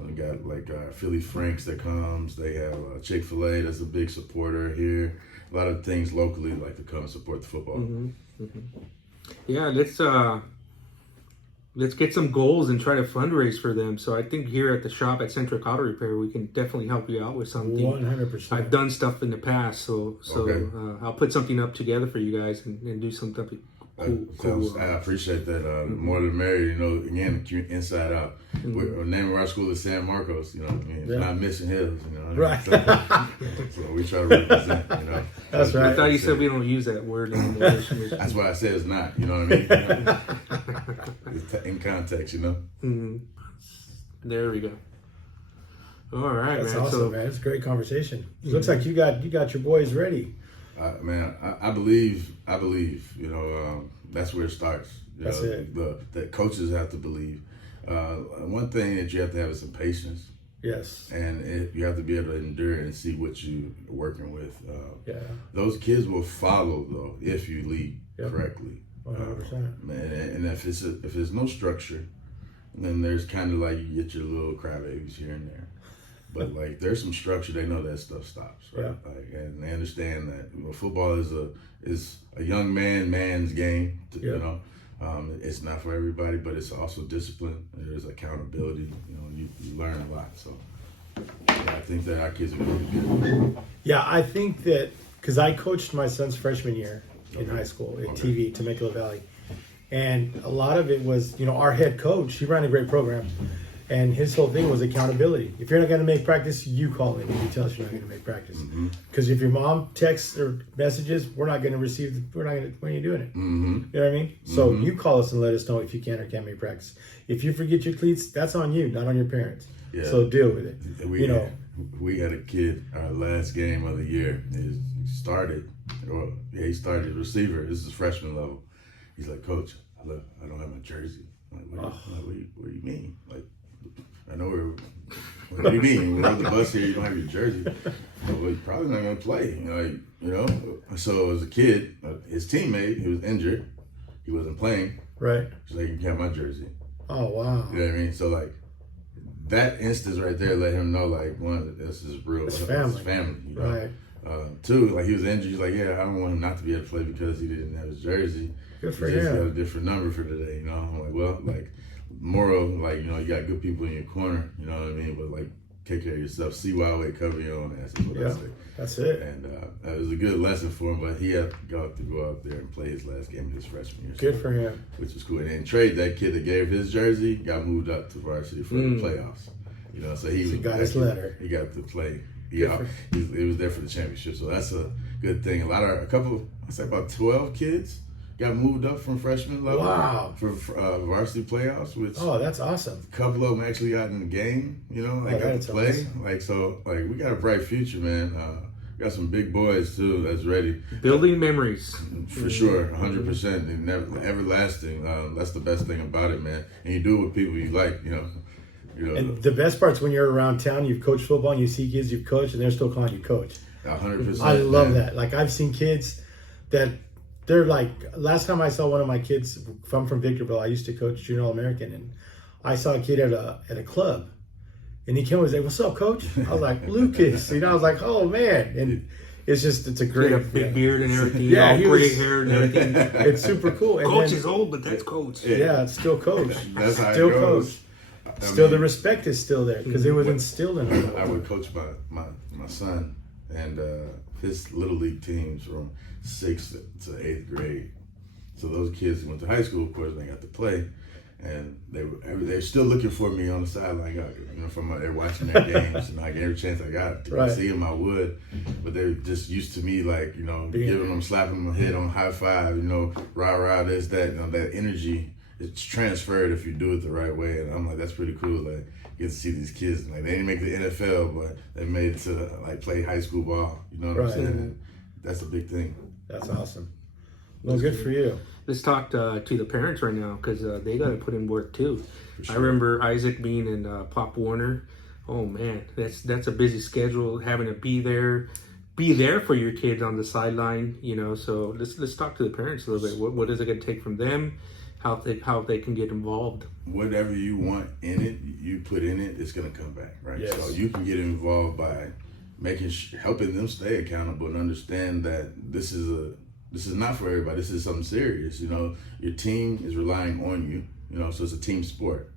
we got Philly Franks that comes. They have Chick-fil-A that's a big supporter here. A lot of things locally like to come and support the football. Yeah, let's let's get some goals and try to fundraise for them. So I think here at the shop at Centric Auto Repair, we can definitely help you out with something. 100%. I've done stuff in the past, so Okay. I'll put something up together for you guys and do something cool. I appreciate that. More than merrier, you know. Again, inside out. The name of our school is San Marcos. You know what I mean? It's not Mission Hills. You know what I mean? Right. So we try to represent. You know. That's right. I thought you said we don't use that word anymore. That's why I said it's not. You know what I mean? It's in context, you know. Mm-hmm. There we go. All right, That's man. awesome, man. It's a great conversation. It looks like you got your boys ready. Man, I believe. You know, that's where it starts. That's it. The coaches have to believe. One thing that you have to have is some patience. Yes. And you have to be able to endure and see what you're working with. Yeah. Those kids will follow though if you lead correctly. 100%. Man, and if there's no structure, then there's kind of like you get your little crybabies here and there. But like there's some structure, they know that stuff stops, right? Yeah. Like, and they understand that football is a young man's game. You know, it's not for everybody, but it's also discipline. There's accountability. You know, you learn a lot. So yeah, I think that our kids are really good. Yeah, I think that because I coached my son's freshman year in high school at TV, Temecula Valley, and a lot of it was, you know, our head coach. He ran a great program. And his whole thing was accountability. If you're not going to make practice, you call in and you tell us you're not going to make practice. Because if your mom texts or messages, we're not going to receive. When are you doing it? You know what I mean? So you call us and let us know if you can or can't make practice. If you forget your cleats, that's on you, not on your parents. Yeah. So deal with it. We had a kid. Our last game of the year. He started receiver. This is freshman level. He's like, Coach, I don't have my jersey. I'm like, what do you mean? Like, I know what do you mean? We're on the bus here, you don't have your jersey. Well, he's probably not going to play. You know. So as a kid, his teammate, he was injured. He wasn't playing. Right. So he can have my jersey. Oh, wow. You know what I mean? So, like, that instance right there let him know, like, one, this is real. It's family. It's family. You know? Right. Two, like, he was injured. He's like, yeah, I don't want him not to be able to play because he didn't have his jersey. Good for He just got a him. different number for today, you know? I'm like, well, like, moral, like, you know, you got good people in your corner, you know what I mean? But, like, take care of yourself. See why way, cover your own ass is what I say. That's it. And it was a good lesson for him, but he had to go out there and play his last game of his freshman year. Good for him. Which was cool. And then Trey, that kid that gave his jersey, got moved up to varsity for the playoffs. You know, so he got his letter. He got to play. Yeah, he was there for the championship. So that's a good thing. I'd say about 12 kids got moved up from freshman level for varsity playoffs, which that's awesome. A couple of them actually got in the game, you know, like got to play. Awesome. Like, so, like, we got a bright future, man. We got some big boys, too, that's ready. Building memories. For sure, 100%. And everlasting. That's the best thing about it, man. And you do it with people you like, you know. And the best part's when you're around town, you've coached football, and you see kids you've coached, and they're still calling you coach. 100%. I love that. Like, I've seen kids that they're like, last time I saw one of my kids, I'm from Victorville, I used to coach Junior All-American, and I saw a kid at a club, and he came over and said, "What's up, coach?" I was like, "Lucas," you know, I was like, "Oh, man." And it's a great... He had a big beard and everything, yeah, all gray hair and everything. It's super cool. And Coach is old, but that's coach. Yeah, it's still coach. That's how still it goes. Coach. Still, the respect is still there because it was instilled in him. I would coach my son and his little league teams from 6th to 8th grade. So those kids went to high school, of course, and they got to play, and they're still looking for me on the sideline. You know, they're watching their games, and like every chance I got to see them, I would. But they're just used to me, like, you know, giving them, slapping them head on high five, you know, rah, this, that, you know, that energy. It's transferred if you do it the right way, and I'm like, that's pretty cool. Like, you get to see these kids, like, they didn't make the NFL, but they made it to like play high school ball. You know what I'm saying? And that's a big thing. That's awesome. Well, good for you. Let's talk to the parents right now because they got to put in work too. Sure. I remember Isaac being in Pop Warner. Oh man, that's a busy schedule. Having to be there for your kids on the sideline. You know, so let's talk to the parents a little bit. What is it going to take from them? How they can get involved. Whatever you want in it, you put in it, it's gonna come back, right? Yes. So you can get involved by helping them stay accountable and understand that this is not for everybody. This is something serious. You know, your team is relying on you. So it's a team sport.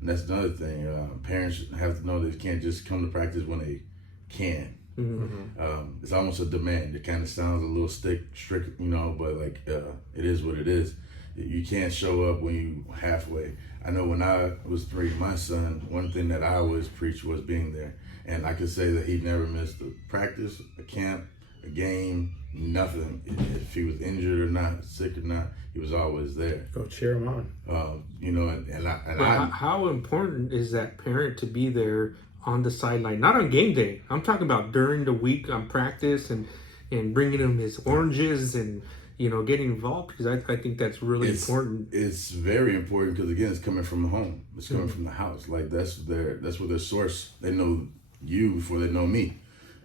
And that's another thing. Parents have to know they can't just come to practice when they can. It's almost a demand. It kind of sounds a little strict, but like it is what it is. You can't show up when you halfway. I know when I was training my son, one thing that I always preached was being there. And I could say that he never missed a practice, a camp, a game, nothing. If he was injured or not, sick or not, he was always there. Go cheer him on. How important is that parent to be there on the sideline? Not on game day. I'm talking about during the week on practice and bringing him his oranges and getting involved, because I think that's really important. It's very important because again, it's coming from the home. It's coming from the house. Like that's where their source. They know you before they know me.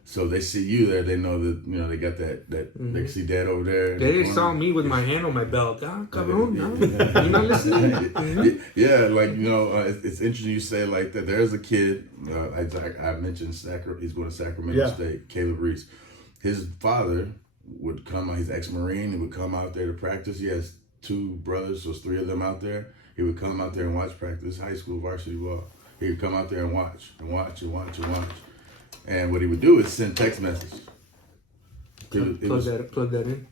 So they see you there, they know that they got that they see dad over there. They saw me with my hand on my belt. Oh, come on, no. You're not listening? Yeah, it's interesting you say it like that. There's a kid, I mentioned he's going to Sacramento State, Caleb Reese. His father would come out, he's ex-Marine, he would come out there to practice. He has 2 brothers, so it's 3 of them out there. He would come out there and watch practice, high school varsity ball. He would come out there and watch. And what he would do is send text messages. Plug that in.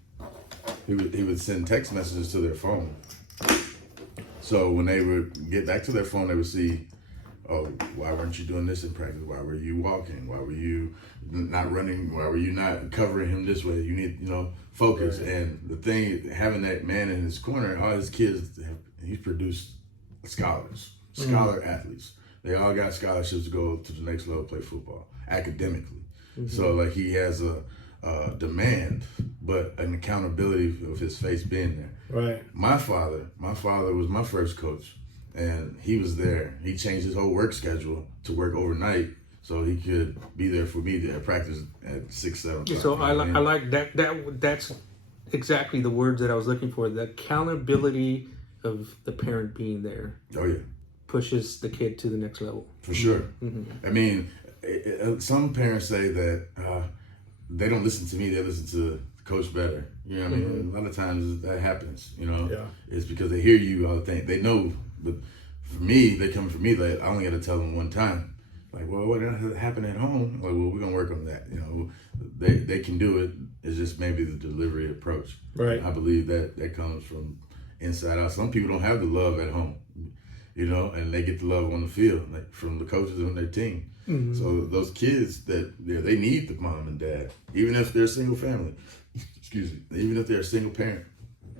He would send text messages to their phone. So when they would get back to their phone, they would see, oh, why weren't you doing this in practice? Why were you walking? Why were you not running? Why were you not covering him this way? You need, focus. Right. And the thing, having that man in his corner, all his kids, he's produced scholars, scholar athletes. They all got scholarships to go to the next level, play football, academically. So he has a demand, but an accountability of his face being there. Right. My father was my first coach, and he was there. He changed his whole work schedule to work overnight so he could be there for me to practice at 6, 7 o'clock. So I like that. That's exactly the words that I was looking for. The accountability of the parent being there. Oh yeah. Pushes the kid to the next level. For sure. I mean, some parents say that they don't listen to me, they listen to coach better. You know what I mean? A lot of times that happens, Yeah. It's because they hear you all the time. They know, but for me, they come for me, like, I only got to tell them one time. Like, well, what happened at home? Like, well, we're going to work on that. They can do it. It's just maybe the delivery approach. Right. I believe that comes from inside out. Some people don't have the love at home. And they get the love on the field, like from the coaches on their team. So those kids they need the mom and dad, even if they're a single family. Excuse me, even if they're a single parent.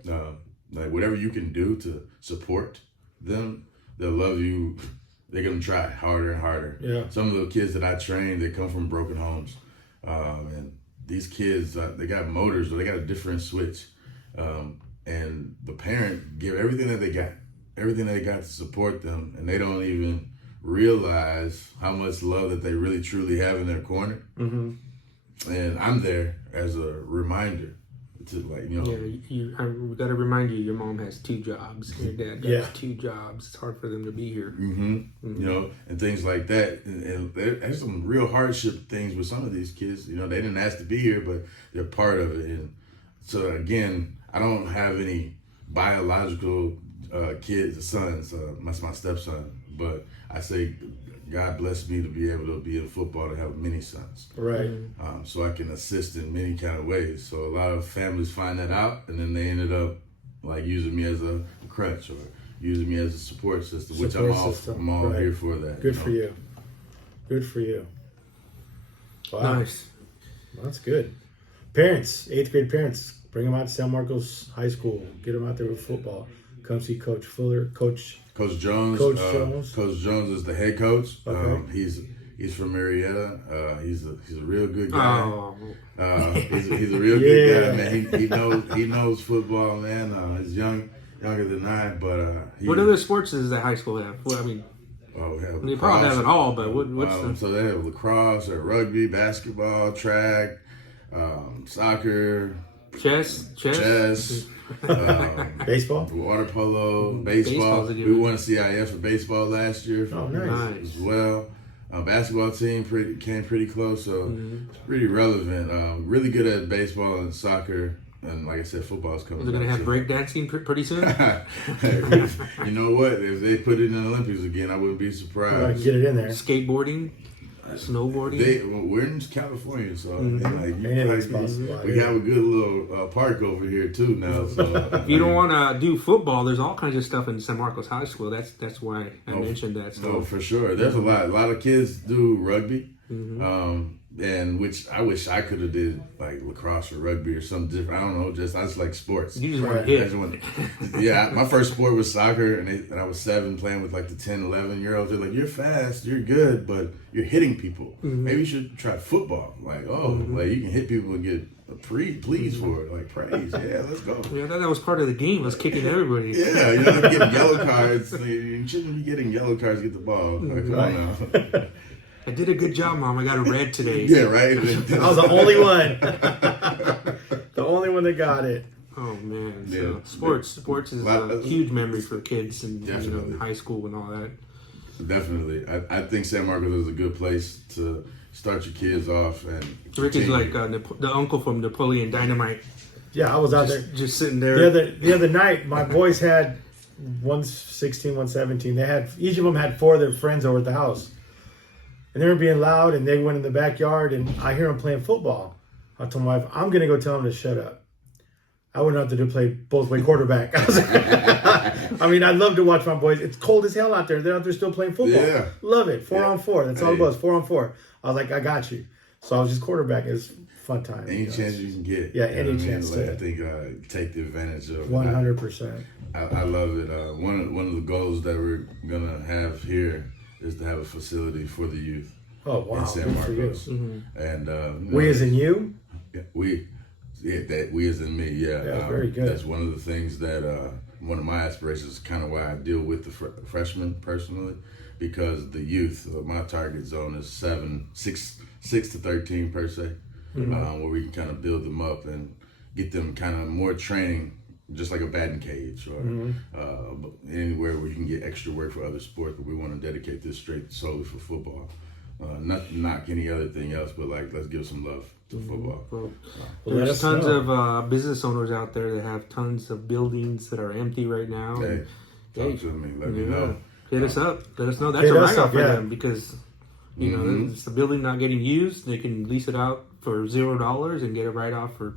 Like whatever you can do to support them, they'll love you. They're gonna try harder and harder. Yeah. Some of the kids that I train, they come from broken homes, and these kids they got motors, but they got a different switch, and the parent give everything that they got. Everything they got to support them, and they don't even realize how much love that they really truly have in their corner. And I'm there as a reminder to Yeah, we got to remind you, your mom has 2 jobs. Your dad has 2 jobs. It's hard for them to be here. And things like that. And there's some real hardship things with some of these kids. They didn't ask to be here, but they're part of it. And so again, I don't have any biological kids, sons. That's my stepson. But I say, God blessed me to be able to be in football to have many sons. Right. So I can assist in many kind of ways. So a lot of families find that out, and then they ended up like using me as a crutch or using me as a support system, which I'm all right. here for that. Good for you. Good for you. Wow. Nice. Well, that's good. Parents, 8th grade parents, bring them out to San Marcos High School. Get them out there with football. Come see Coach Fuller, Coach Jones. Coach Jones is the head coach. Okay. He's from Marietta. He's a real good guy. Oh. He's a real good guy, man. He knows football, man. He's younger than I, but what other sports does that high school have? Well, I mean, they probably have it all, but what's so they have lacrosse, or rugby, basketball, track, soccer, chess. Baseball, water polo, baseball. We won a CIF for baseball last year. Oh, nice. As well. Basketball team came pretty close, so it's pretty relevant. Really good at baseball and soccer. and like I said, football's coming. They're going to have breakdancing pretty soon? You know what? If they put it in the Olympics again, I wouldn't be surprised. Get it in there. Skateboarding? Snowboarding? We're in California, so Anything's possible. we have a good little park over here too now. So if you don't want to do football, there's all kinds of stuff in San Marcos High School. That's why I mentioned that. So. Oh, for sure. There's a lot of kids do rugby, and which I wish I could have did like lacrosse or rugby or something different. I don't know. I just like sports. You just want to hit. Yeah, my first sport was soccer, and I was 7 playing with like the 10, 11-year-olds. They're like, "You're fast, you're good, but you're hitting people. Maybe you should try football." Like, like you can hit people and get please for it, like praise. Yeah, let's go. Yeah, I thought that was part of the game. Was kicking everybody. Yeah, you're not getting yellow cards. You shouldn't be getting yellow cards to get the ball. Like, come on now. I did a good job, Mom. I got a red today. Yeah, right. I was the only one. The only one that got it. Oh man! Yeah. So sports is a huge memory for kids and in high school and all that. Definitely, I think San Marcos is a good place to start your kids off. And Rick is like the uncle from Napoleon Dynamite. Yeah, I was out there just sitting there. The other night. My boys had 116, 117. Each of them had 4 of their friends over at the house. And they were being loud, and they went in the backyard, and I hear them playing football. I told my wife, I'm going to go tell them to shut up. I wouldn't have to play both way quarterback. I mean, I love to watch my boys. It's cold as hell out there. They're out there still playing football. Yeah. Love it. 4 on 4. That's all it was, 4 on 4. I was like, I got you. So I was just quarterback. It was fun time. Any chance you can get. Yeah, any chance. I think take the advantage of it. 100%. I love it. One of the goals that we're going to have here is to have a facility for the youth. Oh, wow. In San Marcos. And we as in you? Yeah, we as in me, yeah. Yeah, very good. That's one of the things that, one of my aspirations is kind of why I deal with the freshmen personally, because the youth, my target zone is 6 to 13 per se, where we can kind of build them up and get them kind of more training, just like a batting cage or anywhere where you can get extra work for other sports, but we want to dedicate this straight solely for football. Not to knock any other thing else, but like let's give some love to football. Well, there's tons of business owners out there that have tons of buildings that are empty right now. Hey, talk to me. Let me know. Hit us up. Let us know. That's a write-off for them because you know it's a building not getting used. They can lease it out for $0 and get a write-off for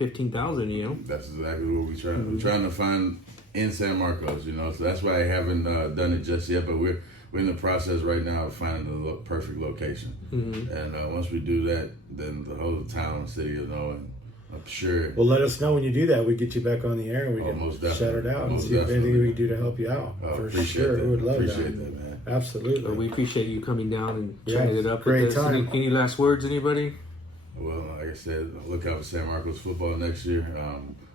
$15,000. You know. That's exactly what we try. We're trying to find in San Marcos. You know, so that's why I haven't done it just yet. But we're in the process right now of finding the perfect location. And once we do that, then the whole town and city will know. And I'm sure. Well, let us know when you do that. We get you back on the air and we can shout it out and see if anything we can do to help you out. For sure, we would love appreciate that, man. Absolutely. So we appreciate you coming down and chatting it up. Great with us. time. Any last words, anybody? Well, like I said, look out for San Marcos football next year.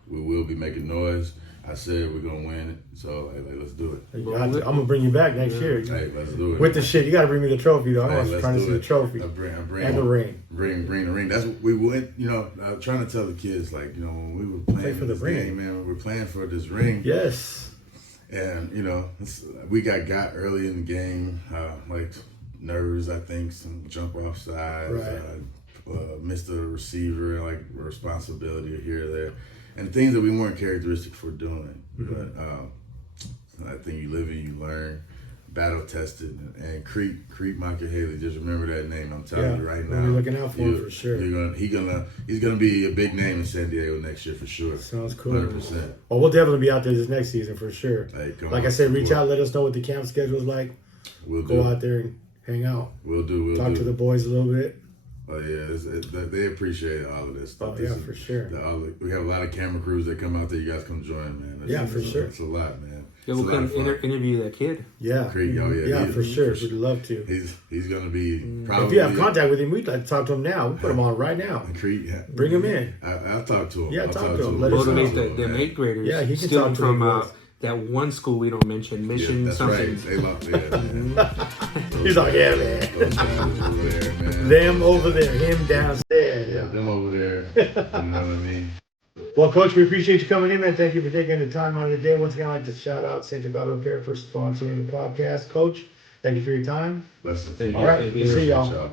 We will be making noise. I said we're gonna win it, so hey, let's do it. I'm gonna bring you back next year. Hey, let's do it. With the shit, you gotta bring me the trophy, though. I was trying to see the trophy I bring and the ring. Bring the ring. That's what we went. You know, I was trying to tell the kids, like, you know, when we were playing for this game, man, we were playing for this ring. Yes. And you know, we got early in the game, like nerves. I think some jump off sides. Right. Missed a receiver, like responsibility here or there. And things that we weren't characteristic for doing. But I think you live and you learn, battle tested, and Creep Michael Haley, just remember that name. I'm telling you right now. We'll be looking out for him for sure. He's gonna be a big name in San Diego next year for sure. Sounds cool. 100%. Well, we'll definitely be out there this next season for sure. Hey, like I said, reach out, let us know what the camp schedule is like. We'll go out there and hang out. We'll talk to the boys a little bit. Oh yeah, they appreciate all of this stuff. Oh yeah, for sure. We have a lot of camera crews that come out there. You guys come join, man. For sure. It's a lot, man. Yeah, we'll come interview that kid. Yeah. Creed, for sure. We'd love to. He's gonna be probably. If you have contact with him, we'd like to talk to him now. We'll put him on right now. Creed, yeah. Bring him in. I'll talk to him. Yeah, talk to him. Motivate the 8th graders. Yeah, he can steal talk them from that one school we don't mention, Mission something. Right. They love that. He's like, yeah, man. Them over there, him downstairs. Yeah, them over there. You know what I mean? Well, Coach, we appreciate you coming in, man. Thank you for taking the time out of the day. Once again, I'd like to shout out St. Auto Care for sponsoring the podcast. Coach, thank you for your time. Blessings. All right, we'll see y'all.